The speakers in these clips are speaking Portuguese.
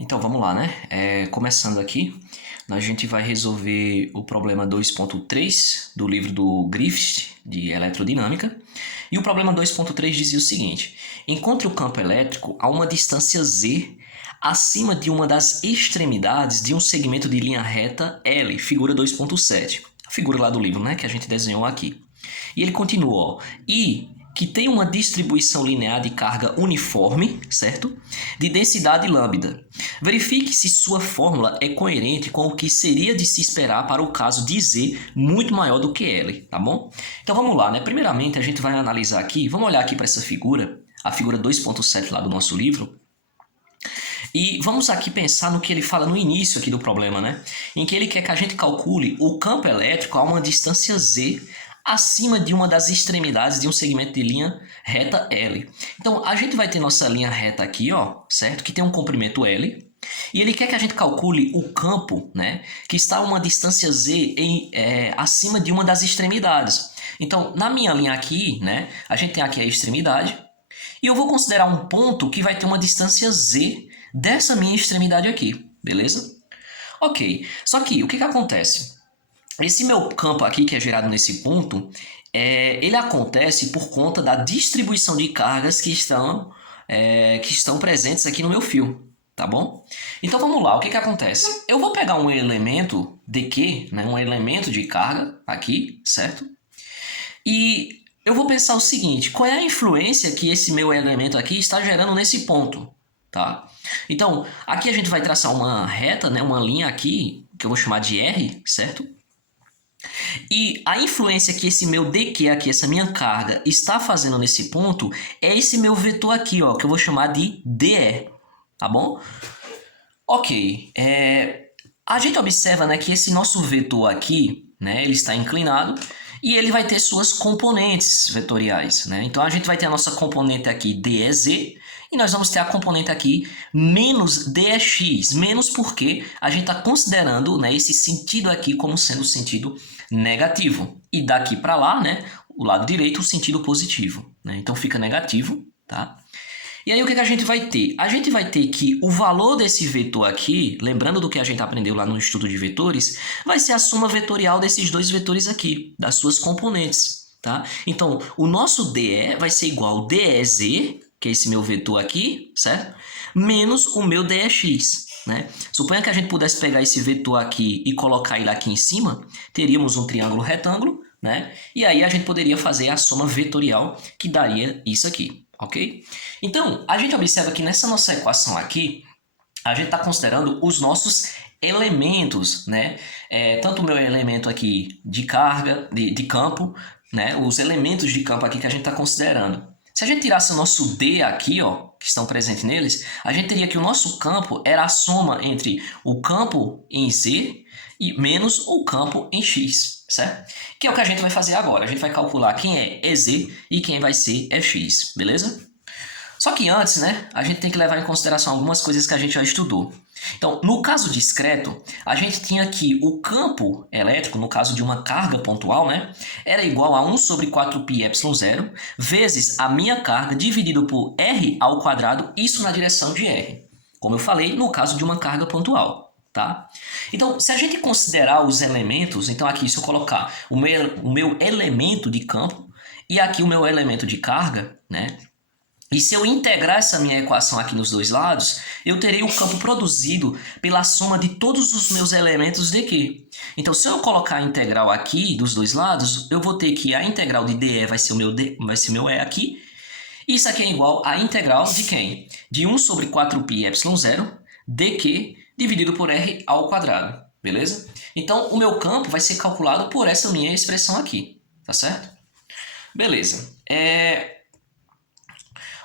Então vamos lá, né? Começando aqui, a gente vai resolver o problema 2.3 do livro do Griffith, de Eletrodinâmica. E o problema 2.3 dizia o seguinte: encontre o campo elétrico a uma distância z acima de uma das extremidades de um segmento de linha reta L, figura 2.7. A figura lá do livro, né? Que a gente desenhou aqui. E ele continua, ó, I, que tem uma distribuição linear de carga uniforme, certo? De densidade lambda. Verifique se sua fórmula é coerente com o que seria de se esperar para o caso de Z muito maior do que L, tá bom? Então vamos lá, né? Primeiramente a gente vai analisar aqui, vamos olhar aqui para essa figura, a figura 2.7 lá do nosso livro, e vamos aqui pensar no que ele fala no início aqui do problema, né? Em que ele quer que a gente calcule o campo elétrico a uma distância Z acima de uma das extremidades de um segmento de linha reta L. Então, a gente vai ter nossa linha reta aqui, ó, certo? Que tem um comprimento L. E ele quer que a gente calcule o campo, né? Que está a uma distância Z acima de uma das extremidades. Então, na minha linha aqui, né? A gente tem aqui a extremidade. E eu vou considerar um ponto que vai ter uma distância Z dessa minha extremidade aqui, beleza? Ok, só que o que acontece? Esse meu campo aqui que é gerado nesse ponto, ele acontece por conta da distribuição de cargas que estão presentes aqui no meu fio, tá bom? Então vamos lá, o que acontece? Eu vou pegar um elemento de Q, né, um elemento de carga aqui, certo? E eu vou pensar o seguinte, qual é a influência que esse meu elemento aqui está gerando nesse ponto, tá? Então, aqui a gente vai traçar uma reta, né, uma linha aqui, que eu vou chamar de R, certo? E a influência que esse meu dq aqui, essa minha carga, está fazendo nesse ponto é esse meu vetor aqui, ó, que eu vou chamar de dE, tá bom? Ok, a gente observa, né, que esse nosso vetor aqui, né, ele está inclinado e ele vai ter suas componentes vetoriais, né? Então a gente vai ter a nossa componente aqui dEz e nós vamos ter a componente aqui menos dEx, menos porque a gente está considerando, né, esse sentido aqui como sendo o sentido negativo. E daqui para lá, né, o lado direito, o sentido positivo, né? Então fica negativo, tá? E aí o que a gente vai ter? A gente vai ter que o valor desse vetor aqui, lembrando do que a gente aprendeu lá no estudo de vetores, vai ser a soma vetorial desses dois vetores aqui, das suas componentes, tá? Então, o nosso DE vai ser igual ao DEZ, que é esse meu vetor aqui, certo? Menos o meu DEX, né? Suponha que a gente pudesse pegar esse vetor aqui e colocar ele aqui em cima, teríamos um triângulo retângulo, né? E aí a gente poderia fazer a soma vetorial que daria isso aqui. Ok? Então, a gente observa que nessa nossa equação aqui, a gente está considerando os nossos elementos, né? Tanto o meu elemento aqui de carga, de campo, né? Os elementos de campo aqui que a gente está considerando. Se a gente tirasse o nosso D aqui, ó, que estão presentes neles, a gente teria que o nosso campo era a soma entre o campo em Z e menos o campo em X, certo? Que é o que a gente vai fazer agora. A gente vai calcular quem é EZ e quem vai ser EX, beleza? Só que antes, né, a gente tem que levar em consideração algumas coisas que a gente já estudou. Então, no caso discreto, a gente tinha aqui o campo elétrico, no caso de uma carga pontual, né, era igual a 1 sobre 4πε0 vezes a minha carga dividido por r ao quadrado, isso na direção de r. Como eu falei, no caso de uma carga pontual, tá? Então, se a gente considerar os elementos, então aqui se eu colocar o meu elemento de campo e aqui o meu elemento de carga, né? E se eu integrar essa minha equação aqui nos dois lados, eu terei o campo produzido pela soma de todos os meus elementos de Q. Então, se eu colocar a integral aqui dos dois lados, eu vou ter que a integral de dE vai ser o meu E aqui. Isso aqui é igual à integral de quem? De 1 sobre 4πε0 dQ dividido por R ao quadrado, beleza? Então, o meu campo vai ser calculado por essa minha expressão aqui, tá certo? Beleza.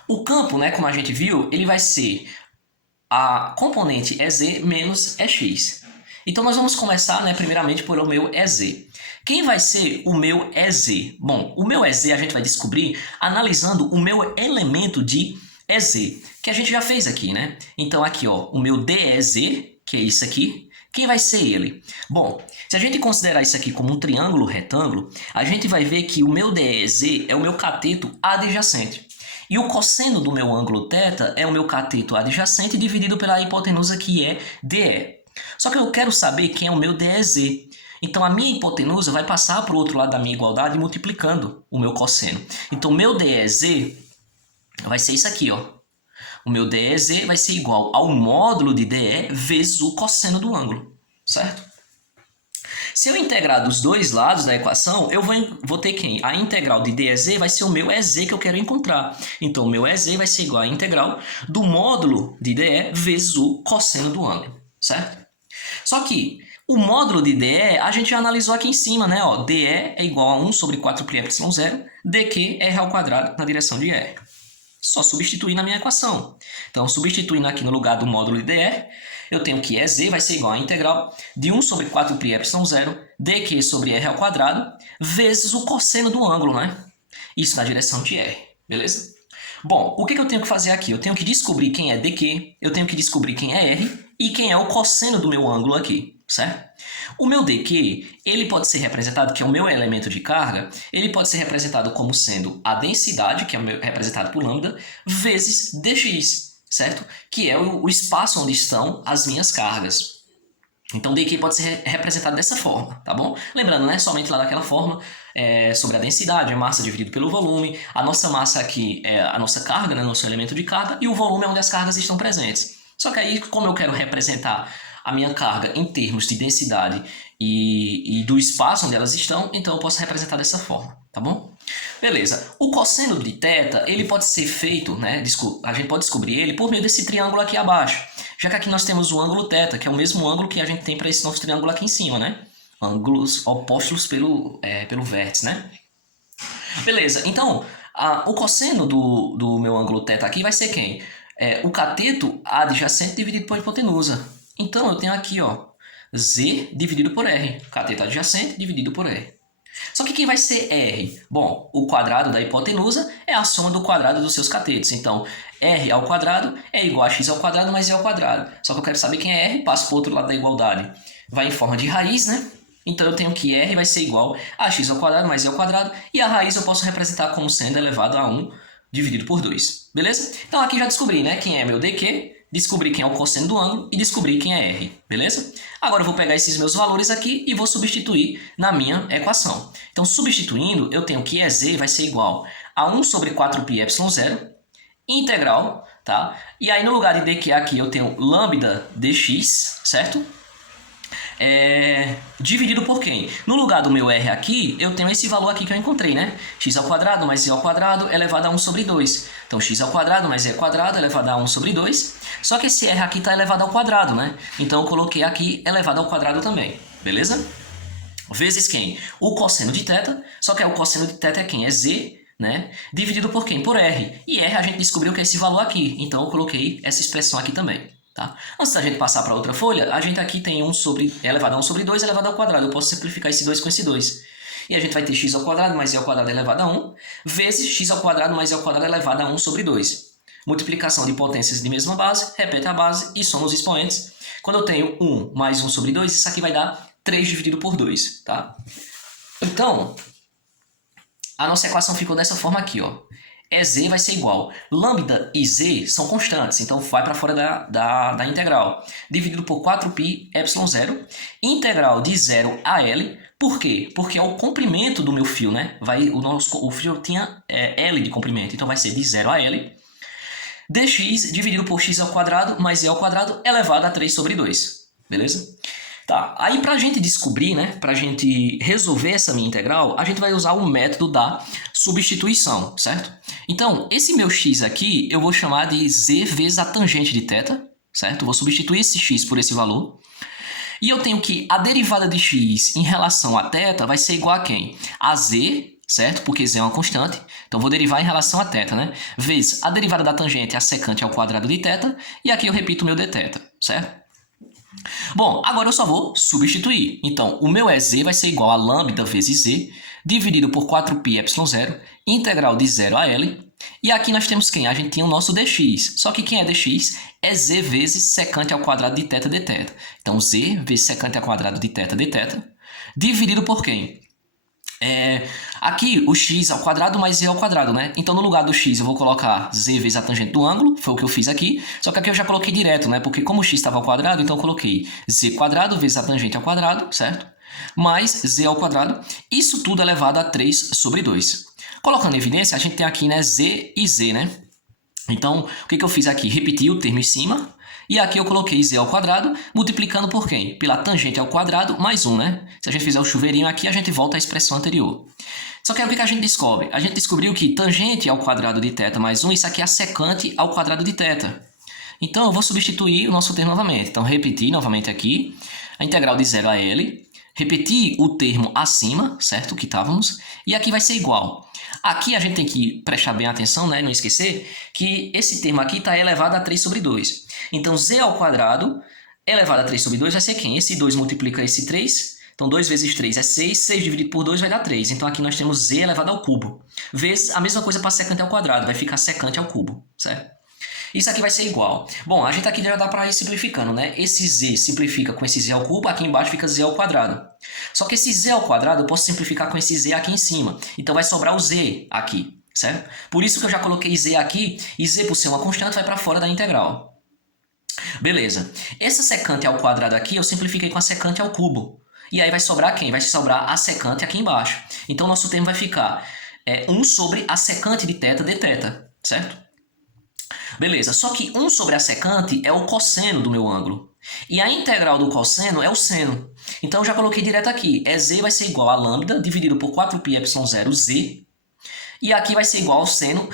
O campo, né, como a gente viu, ele vai ser a componente EZ menos EX. Então, nós vamos começar, né, primeiramente por o meu EZ. Quem vai ser o meu EZ? Bom, o meu EZ a gente vai descobrir analisando o meu elemento de EZ, que a gente já fez aqui, né? Então, aqui, ó, o meu DEZ, que é isso aqui, quem vai ser ele? Bom, se a gente considerar isso aqui como um triângulo retângulo, a gente vai ver que o meu DEZ é o meu cateto adjacente. E o cosseno do meu ângulo θ é o meu cateto adjacente dividido pela hipotenusa, que é DE. Só que eu quero saber quem é o meu DEZ. Então, a minha hipotenusa vai passar para o outro lado da minha igualdade multiplicando o meu cosseno. Então, o meu DEZ vai ser isso aqui, ó. O meu DEZ vai ser igual ao módulo de DE vezes o cosseno do ângulo, certo? Se eu integrar dos dois lados da equação, eu vou ter quem? A integral de DEZ vai ser o meu EZ que eu quero encontrar. Então, o meu EZ vai ser igual à integral do módulo de DE vezes o cosseno do ângulo, certo? Só que o módulo de DE a gente já analisou aqui em cima, né? Ó, DE é igual a 1 sobre 4πε0, dq é r ao quadrado na direção de r. Só substituir na minha equação. Então, substituindo aqui no lugar do módulo de dr, eu tenho que EZ vai ser igual à integral de 1 sobre 4πε0 dq sobre r ao quadrado vezes o cosseno do ângulo, né? Isso na direção de r, beleza? Bom, o que eu tenho que fazer aqui? Eu tenho que descobrir quem é dq, eu tenho que descobrir quem é r e quem é o cosseno do meu ângulo aqui, certo? O meu dq, ele pode ser representado, que é o meu elemento de carga, ele pode ser representado como sendo a densidade, que é representado por lambda, vezes dx, certo? Que é o espaço onde estão as minhas cargas. Então, dq pode ser representado dessa forma, tá bom? Lembrando, né, somente lá daquela forma, sobre a densidade, a massa dividido pelo volume, a nossa massa aqui é a nossa carga, né, nosso elemento de carga, e o volume é onde as cargas estão presentes. Só que aí, como eu quero representar a minha carga em termos de densidade e do espaço onde elas estão, então eu posso representar dessa forma, tá bom? Beleza. O cosseno de θ, ele pode ser feito, né, a gente pode descobrir ele por meio desse triângulo aqui abaixo, já que aqui nós temos o ângulo θ, que é o mesmo ângulo que a gente tem para esse nosso triângulo aqui em cima, né? Ângulos opostos pelo vértice, né? Beleza, então, o cosseno do meu ângulo θ aqui vai ser quem? O cateto adjacente dividido por hipotenusa. Então, eu tenho aqui, ó, Z dividido por R. Cateto adjacente dividido por R. Só que quem vai ser R? Bom, o quadrado da hipotenusa é a soma do quadrado dos seus catetos. Então, R ao quadrado é igual a x ao quadrado mais e ao quadrado. Só que eu quero saber quem é R, passo para o outro lado da igualdade. Vai em forma de raiz, né? Então, eu tenho que R vai ser igual a x ao quadrado mais e ao quadrado. E a raiz eu posso representar como sendo elevado a 1 dividido por 2. Beleza? Então, aqui já descobri, né? Quem é meu dq, descobri quem é o cosseno do ângulo e descobri quem é R, beleza? Agora eu vou pegar esses meus valores aqui e vou substituir na minha equação. Então, substituindo, eu tenho que EZ vai ser igual a 1 sobre 4πε0 integral, tá? E aí no lugar de dq aqui eu tenho lambda dx, certo? Dividido por quem? No lugar do meu R aqui, eu tenho esse valor aqui que eu encontrei, né? X ao quadrado mais y ao quadrado elevado a 1 sobre 2. Então, x ao quadrado mais y ao quadrado elevado a 1 sobre 2. Só que esse R aqui está elevado ao quadrado, né? Então, eu coloquei aqui elevado ao quadrado também, beleza? Vezes quem? O cosseno de θ, só que o cosseno de θ é quem? É Z, né? Dividido por quem? Por R. E R a gente descobriu que é esse valor aqui, então eu coloquei essa expressão aqui também. Tá? Antes da gente passar para outra folha, a gente aqui tem 1 sobre, elevado a 1 sobre 2 elevado ao quadrado. Eu posso simplificar esse 2 com esse 2. E a gente vai ter x ao quadrado mais y ao quadrado elevado a 1, vezes x ao quadrado mais y ao quadrado elevado a 1 sobre 2. Multiplicação de potências de mesma base, repete a base e soma os expoentes. Quando eu tenho 1 mais 1 sobre 2, isso aqui vai dar 3 dividido por 2. Tá? Então, a nossa equação ficou dessa forma aqui, ó. EZ vai ser igual. Lambda e Z são constantes, então vai para fora da integral. Dividido por 4πε0, integral de 0 a L. Por quê? Porque é o comprimento do meu fio, né? O fio tinha L de comprimento, então vai ser de 0 a L. Dx dividido por x ao quadrado mais e ao quadrado elevado a 3 sobre 2. Beleza? Tá, aí pra gente descobrir, né, pra gente resolver essa minha integral, a gente vai usar o método da substituição, certo? Então, esse meu x aqui, eu vou chamar de z vezes a tangente de θ, certo? Vou substituir esse x por esse valor. E eu tenho que a derivada de x em relação a θ vai ser igual a quem? A z, certo? Porque z é uma constante. Então, vou derivar em relação a θ, né? Vezes a derivada da tangente, a secante ao quadrado de θ. E aqui eu repito o meu dθ, certo? Bom, agora eu só vou substituir. Então, o meu EZ vai ser igual a lambda vezes Z, dividido por 4πε0, integral de 0 a L. E aqui nós temos quem? A gente tinha o nosso dx. Só que quem é dx é Z vezes secante ao quadrado de θ dθ. Então, Z vezes secante ao quadrado de θ dθ, dividido por quem? Aqui o x ao quadrado mais z ao quadrado, né? Então no lugar do x eu vou colocar z vezes a tangente do ângulo, foi o que eu fiz aqui. Só que aqui eu já coloquei direto, né? Porque como o x estava ao quadrado, então eu coloquei z quadrado vezes a tangente ao quadrado, certo? Mais z ao quadrado. Isso tudo elevado a 3 sobre 2. Colocando em evidência, a gente tem aqui, né, z e z, né? Então, o que eu fiz aqui? Repeti o termo em cima. E aqui eu coloquei z ao quadrado, multiplicando por quem? Pela tangente ao quadrado mais 1, né? Se a gente fizer o chuveirinho aqui, a gente volta à expressão anterior. Só que aí o que a gente descobre? A gente descobriu que tangente ao quadrado de θ mais 1, isso aqui é a secante ao quadrado de θ. Então, eu vou substituir o nosso termo novamente. Então, repetir novamente aqui a integral de 0 a L. Repetir o termo acima, certo? Que estávamos. E aqui vai ser igual. Aqui a gente tem que prestar bem atenção, né? Não esquecer que esse termo aqui está elevado a 3 sobre 2. Então, z ao quadrado elevado a 3 sobre 2 vai ser quem? Esse 2 multiplica esse 3. Então, 2 vezes 3 é 6. 6 dividido por 2 vai dar 3. Então, aqui nós temos z elevado ao cubo. Vezes a mesma coisa para secante ao quadrado. Vai ficar secante ao cubo, certo? Isso aqui vai ser igual. Bom, a gente aqui já dá para ir simplificando, né? Esse z simplifica com esse z ao cubo, aqui embaixo fica z ao quadrado. Só que esse z ao quadrado eu posso simplificar com esse z aqui em cima. Então vai sobrar o z aqui, certo? Por isso que eu já coloquei z aqui, e z por ser uma constante vai para fora da integral. Beleza. Essa secante ao quadrado aqui eu simplifiquei com a secante ao cubo. E aí vai sobrar quem? Vai sobrar a secante aqui embaixo. Então nosso termo vai ficar 1 sobre a secante de θ dθ, certo? Beleza, só que 1 sobre a secante é o cosseno do meu ângulo. E a integral do cosseno é o seno. Então eu já coloquei direto aqui. Z vai ser igual a lambda dividido por 4πε0z. E aqui vai ser igual ao seno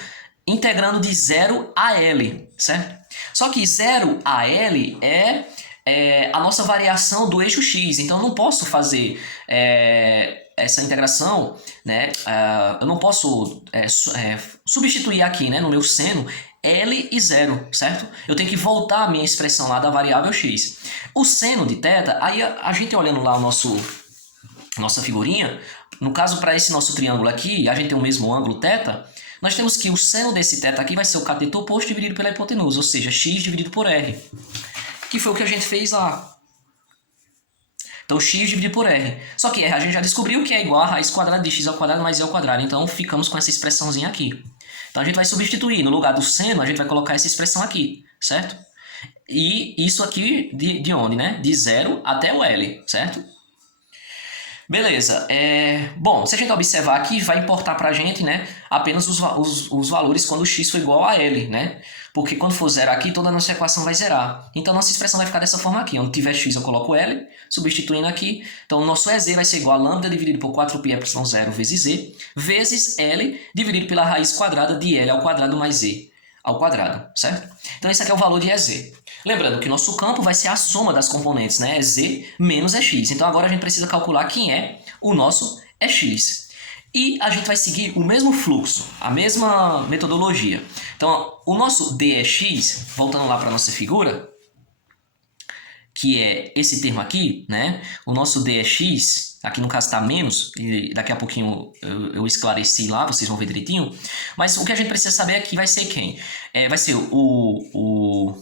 integrando de 0 a L, certo? Só que 0 a L é a nossa variação do eixo x. Então eu não posso fazer essa integração, né? Eu não posso substituir aqui, né, no meu seno L e 0, certo? Eu tenho que voltar a minha expressão lá da variável x. O seno de θ, aí a gente olhando lá nossa figurinha, no caso para esse nosso triângulo aqui, a gente tem o mesmo ângulo θ, nós temos que o seno desse θ aqui vai ser o cateto oposto dividido pela hipotenusa, ou seja, x dividido por r, que foi o que a gente fez lá. Então, x dividido por r. Só que r a gente já descobriu que é igual a raiz quadrada de x ao quadrado mais z ao quadrado, então ficamos com essa expressãozinha aqui. Então a gente vai substituir, no lugar do seno, a gente vai colocar essa expressão aqui, certo? E isso aqui de onde, né? De 0 até o L, certo? Beleza. Bom, se a gente observar aqui, vai importar pra gente, né, apenas os valores quando x for igual a L, né? Porque quando for zero aqui, toda a nossa equação vai zerar. Então, nossa expressão vai ficar dessa forma aqui. Onde tiver x, eu coloco L, substituindo aqui. Então, o nosso EZ vai ser igual a lambda dividido por 4πε0 vezes z, vezes L dividido pela raiz quadrada de L ao quadrado mais z ao quadrado, certo? Então, esse aqui é o valor de EZ. Lembrando que o nosso campo vai ser a soma das componentes, né? EZ menos EX. Então, agora a gente precisa calcular quem é o nosso EX. E a gente vai seguir o mesmo fluxo, a mesma metodologia. Então, o nosso dx, voltando lá para a nossa figura, que é esse termo aqui, né? O nosso dx, aqui no caso está menos, e daqui a pouquinho eu esclareci lá, vocês vão ver direitinho. Mas o que a gente precisa saber aqui vai ser quem? Vai ser o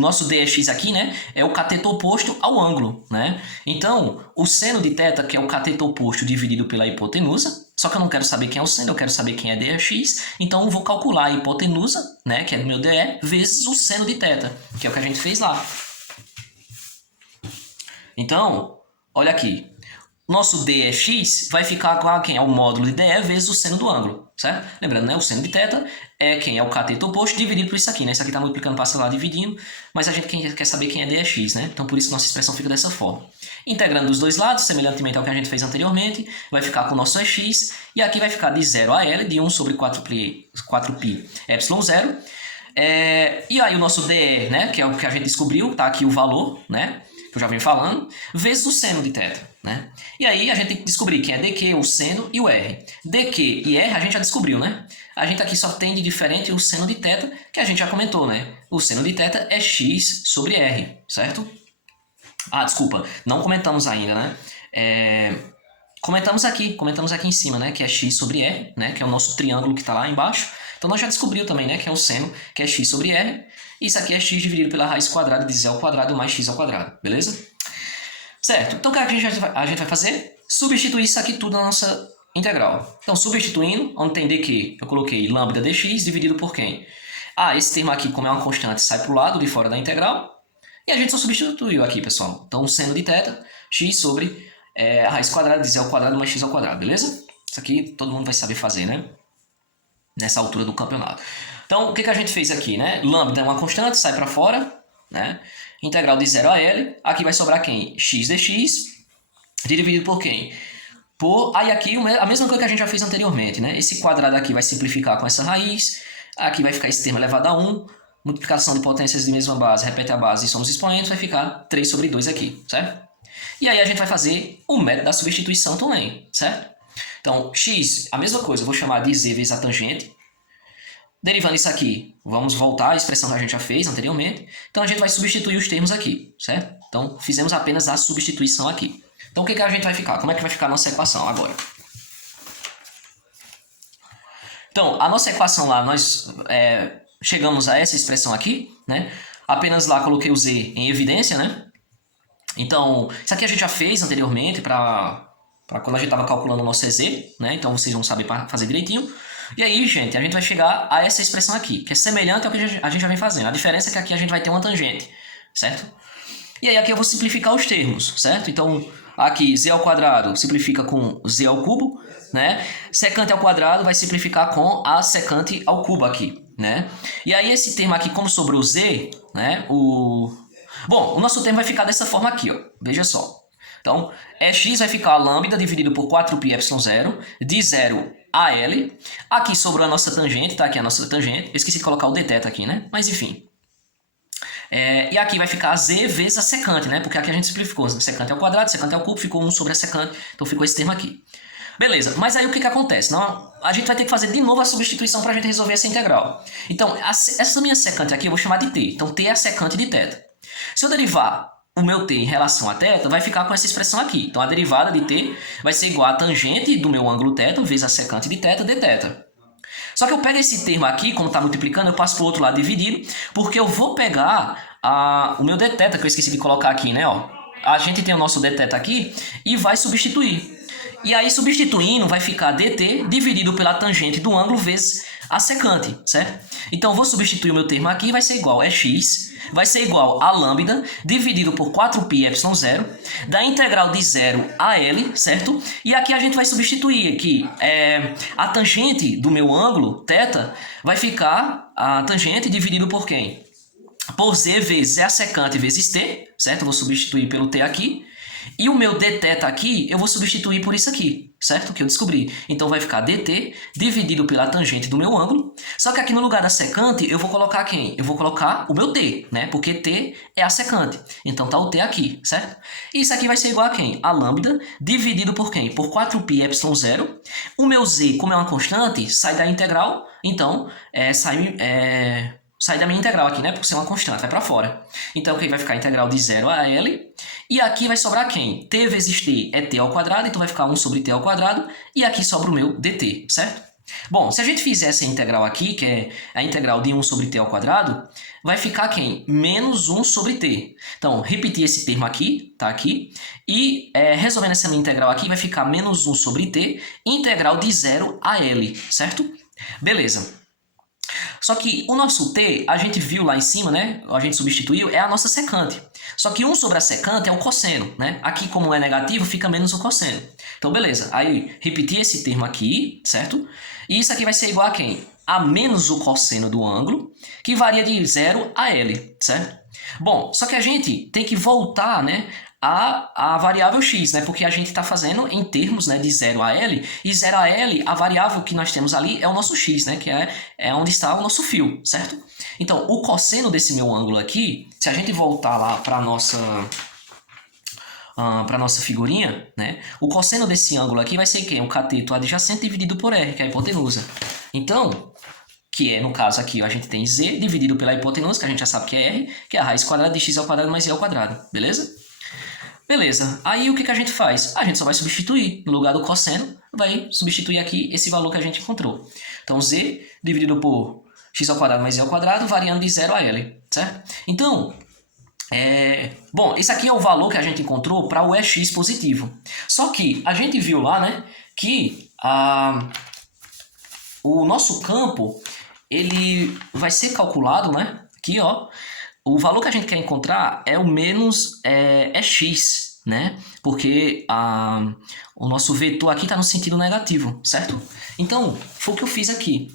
nosso dx aqui, né, é o cateto oposto ao ângulo, né? Então, o seno de θ, que é o cateto oposto dividido pela hipotenusa, só que eu não quero saber quem é o seno, eu quero saber quem é dx, então eu vou calcular a hipotenusa, né, que é do meu dE, vezes o seno de θ, que é o que a gente fez lá. Então, olha aqui. Nosso dx vai ficar com quem é o módulo de dE vezes o seno do ângulo, certo? Lembrando, né, o seno de θ é quem é o cateto oposto dividido por isso aqui, né? Isso aqui está multiplicando, passa lá dividindo, mas a gente quer saber quem é dx, né? Então, por isso nossa expressão fica dessa forma. Integrando dos dois lados, semelhantemente ao que a gente fez anteriormente, vai ficar com o nosso x, e aqui vai ficar de 0 a L, de 1 sobre 4πε0. E aí o nosso dE, né, que é o que a gente descobriu, tá aqui o valor, né, que eu já venho falando, vezes o seno de θ, né? E aí a gente tem que descobrir quem é dq, o seno e o r. dq e r a gente já descobriu, né? A gente aqui só tem de diferente o seno de θ, que a gente já comentou, né? O seno de θ é x sobre r, certo? Ah, desculpa, não comentamos ainda, né? Comentamos aqui em cima, né? Que é x sobre r, né? Que é o nosso triângulo que está lá embaixo. Então nós já descobriu também, né? Que é o seno, que é x sobre r. Isso aqui é x dividido pela raiz quadrada de z ao quadrado mais x ao quadrado, beleza? Certo, então o que a gente vai fazer? substituir isso aqui tudo na nossa integral. Então, substituindo, vamos entender que eu coloquei lambda dx dividido por quem? Ah, esse termo aqui, como é uma constante, sai para o lado de fora da integral. E a gente só substituiu aqui, pessoal. Então, seno de θ, x sobre a raiz quadrada de z ao quadrado mais x ao quadrado, beleza? Isso aqui todo mundo vai saber fazer, né? Nessa altura do campeonato. Então, o que a gente fez aqui, né? Lambda é uma constante, sai para fora, né? Integral de 0 a L. Aqui vai sobrar quem? X dx, dividido por quem? Aí aqui a mesma coisa que a gente já fez anteriormente, né? Esse quadrado aqui vai simplificar com essa raiz. Aqui vai ficar esse termo elevado a 1. Multiplicação de potências de mesma base, repete a base e somos expoentes, vai ficar 3 sobre 2 aqui, certo? E aí a gente vai fazer o método da substituição também, certo? Então, x, a mesma coisa, eu vou chamar de z vezes a tangente. Derivando isso aqui, vamos voltar à expressão que a gente já fez anteriormente. Então, a gente vai substituir os termos aqui, certo? Então, fizemos apenas a substituição aqui. Então, o que a gente vai ficar? Como é que vai ficar a nossa equação agora? Então, a nossa equação lá, nós chegamos a essa expressão aqui, né? Apenas lá coloquei o z em evidência, né? Então, isso aqui a gente já fez anteriormente para quando a gente estava calculando o nosso EZ, né? Então, vocês vão saber fazer direitinho. E aí, gente, a gente vai chegar a essa expressão aqui, que é semelhante ao que a gente já vem fazendo. A diferença é que aqui a gente vai ter uma tangente, certo? E aí aqui eu vou simplificar os termos, certo? Então, aqui z ao quadrado simplifica com z ao cubo, né? Secante ao quadrado vai simplificar com a secante ao cubo aqui, né? E aí esse termo aqui, como sobrou z, né? Bom, o nosso termo vai ficar dessa forma aqui, ó. Veja só. Então, x vai ficar lambda dividido por 4πε0 de 0 a L. Aqui sobrou a nossa tangente, tá? Aqui a nossa tangente. Eu esqueci de colocar o dθ aqui, né? Mas enfim. E aqui vai ficar z vezes a secante, né? Porque aqui a gente simplificou. Secante ao quadrado, secante ao cubo, ficou 1 sobre a secante. Então ficou esse termo aqui. Beleza, mas aí o que acontece? Não, a gente vai ter que fazer de novo a substituição para a gente resolver essa integral. Então, essa minha secante aqui eu vou chamar de t. Então, t é a secante de θ. Se eu derivar o meu t em relação a θ, vai ficar com essa expressão aqui. Então, a derivada de t vai ser igual a tangente do meu ângulo θ vezes a secante de θ dθ. Só que eu pego esse termo aqui, como está multiplicando, eu passo para o outro lado dividido, porque eu vou pegar o meu dθ, que eu esqueci de colocar aqui, né? Ó. A gente tem o nosso dθ aqui e vai substituir. E aí, substituindo, vai ficar dt dividido pela tangente do ângulo vezes a secante, certo? Então, eu vou substituir o meu termo aqui, vai ser igual a x, vai ser igual a lambda dividido por 4πε0 da integral de 0 a L, certo? E aqui a gente vai substituir aqui a tangente do meu ângulo, θ, vai ficar a tangente dividido por quem? Por z vezes a secante vezes t, certo? Eu vou substituir pelo t aqui. E o meu dθ aqui, eu vou substituir por isso aqui, certo? Que eu descobri. Então, vai ficar dt dividido pela tangente do meu ângulo. Só que aqui no lugar da secante, eu vou colocar quem? Eu vou colocar o meu t, né? Porque t é a secante. Então, tá o t aqui, certo? E isso aqui vai ser igual a quem? A lambda dividido por quem? Por 4πε0. O meu z, como é uma constante, sai da integral. Então, sai da minha integral aqui, né? Por ser uma constante, vai para fora. Então, aqui vai ficar a integral de 0 a L. E aqui vai sobrar quem? T vezes t é t ao quadrado, então vai ficar 1 sobre t ao quadrado. E aqui sobra o meu dt, certo? Bom, se a gente fizer essa integral aqui, que é a integral de 1 sobre t ao quadrado, vai ficar quem? Menos 1 sobre t. Então, repetir esse termo aqui, tá aqui. E resolvendo essa minha integral aqui, vai ficar menos 1 sobre t, integral de 0 a L, certo? Beleza. Só que o nosso t, a gente viu lá em cima, né? A gente substituiu, é a nossa secante. Só que 1 sobre a secante é o cosseno, né? Aqui, como é negativo, fica menos o cosseno. Então, beleza. Aí, repetir esse termo aqui, certo? E isso aqui vai ser igual a quem? A menos o cosseno do ângulo, que varia de 0 a L, certo? Bom, só que a gente tem que voltar, né? A variável x, né? Porque a gente está fazendo em termos, né, de 0 a L, e 0 a L, a variável que nós temos ali é o nosso x, né? Que é onde está o nosso fio, certo? Então, o cosseno desse meu ângulo aqui, se a gente voltar lá para a nossa figurinha, né? O cosseno desse ângulo aqui vai ser quem? O cateto adjacente dividido por r, que é a hipotenusa. Então, que é, no caso aqui, a gente tem z dividido pela hipotenusa, que a gente já sabe que é r, que é a raiz quadrada de x ao quadrado mais y ao quadrado, beleza? Beleza, aí o que a gente faz? A gente só vai substituir, no lugar do cosseno, vai substituir aqui esse valor que a gente encontrou. Então, z dividido por x ao quadrado mais y ao quadrado, variando de 0 a L, certo? Então, Bom, esse aqui é o valor que a gente encontrou para o EX positivo. Só que a gente viu lá, né, que o nosso campo ele vai ser calculado, né? Aqui, ó, o valor que a gente quer encontrar é o menos EX, né? Porque o nosso vetor aqui está no sentido negativo, certo? Então, foi o que eu fiz aqui.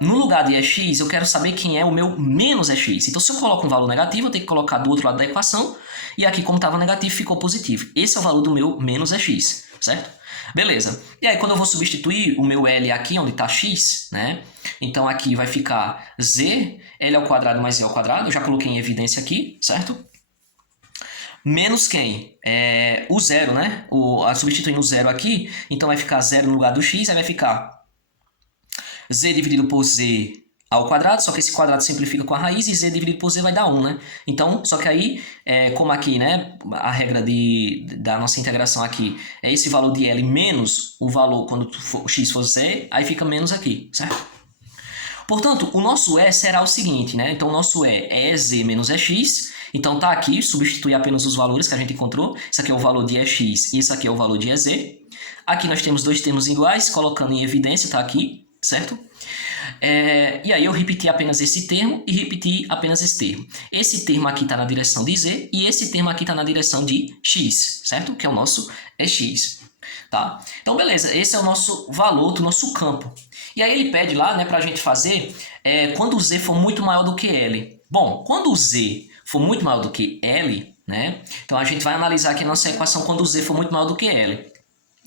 No lugar de EX, eu quero saber quem é o meu menos EX. Então, se eu coloco um valor negativo, eu tenho que colocar do outro lado da equação. E aqui, como estava negativo, ficou positivo. Esse é o valor do meu menos EX, certo? Beleza. E aí, quando eu vou substituir o meu L aqui, onde está x, né? Então, aqui vai ficar z, L ao quadrado mais z ao quadrado. Eu já coloquei em evidência aqui, certo? Menos quem? O zero, né? Substituindo o zero aqui, então vai ficar zero no lugar do x, aí vai ficar z dividido por z ao quadrado, só que esse quadrado simplifica com a raiz e z dividido por z vai dar 1, né? Então, só que aí, como aqui, né, a regra da nossa integração aqui é esse valor de L menos o valor quando o x for z, aí fica menos aqui, certo? Portanto, o nosso E será o seguinte, né? Então, o nosso E é EZ menos EX. Então, tá aqui, substituir apenas os valores que a gente encontrou. Isso aqui é o valor de EX e isso aqui é o valor de EZ. Aqui nós temos dois termos iguais, colocando em evidência, tá aqui, certo? E aí eu repeti apenas esse termo e repeti apenas esse termo. Esse termo aqui está na direção de z e esse termo aqui está na direção de x, certo? Que é o nosso x, tá? Então, beleza, esse é o nosso valor do nosso campo. E aí ele pede lá, né, para a gente fazer quando o z for muito maior do que L. Bom, quando o z for muito maior do que L, né? Então a gente vai analisar aqui a nossa equação quando o z for muito maior do que L.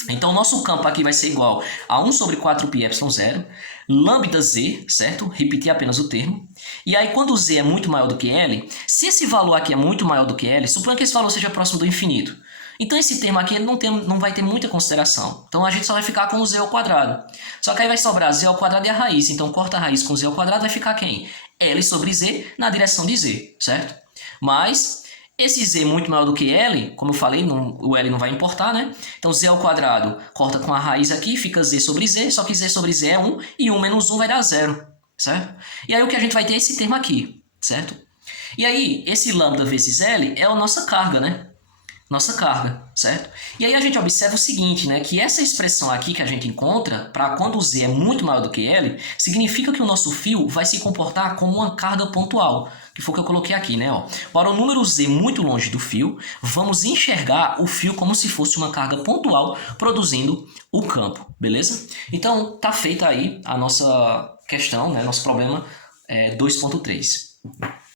Então, o nosso campo aqui vai ser igual a 1 sobre 4πε0, lambda z, certo? Repetir apenas o termo. E aí, quando o z é muito maior do que L, se esse valor aqui é muito maior do que L, suponha que esse valor seja próximo do infinito. Então, esse termo aqui ele não vai ter muita consideração. Então, a gente só vai ficar com o z ao quadrado. Só que aí vai sobrar z ao quadrado e a raiz. Então, corta a raiz com z ao quadrado, vai ficar quem? L sobre z na direção de z, certo? Mas esse z muito maior do que L, como eu falei, o L não vai importar, né? Então, z ao quadrado corta com a raiz aqui, fica z sobre z, só que z sobre z é 1, e 1 menos 1 vai dar 0, certo? E aí o que a gente vai ter é esse termo aqui, certo? E aí, esse lambda vezes L é a nossa carga, né? Nossa carga, certo? E aí a gente observa o seguinte, né? Que essa expressão aqui que a gente encontra, para quando o z é muito maior do que L, significa que o nosso fio vai se comportar como uma carga pontual, que foi o que eu coloquei aqui, né? Ó, para o número z muito longe do fio, vamos enxergar o fio como se fosse uma carga pontual produzindo o campo, beleza? Então, tá feita aí a nossa questão, né? Nosso problema 2.3.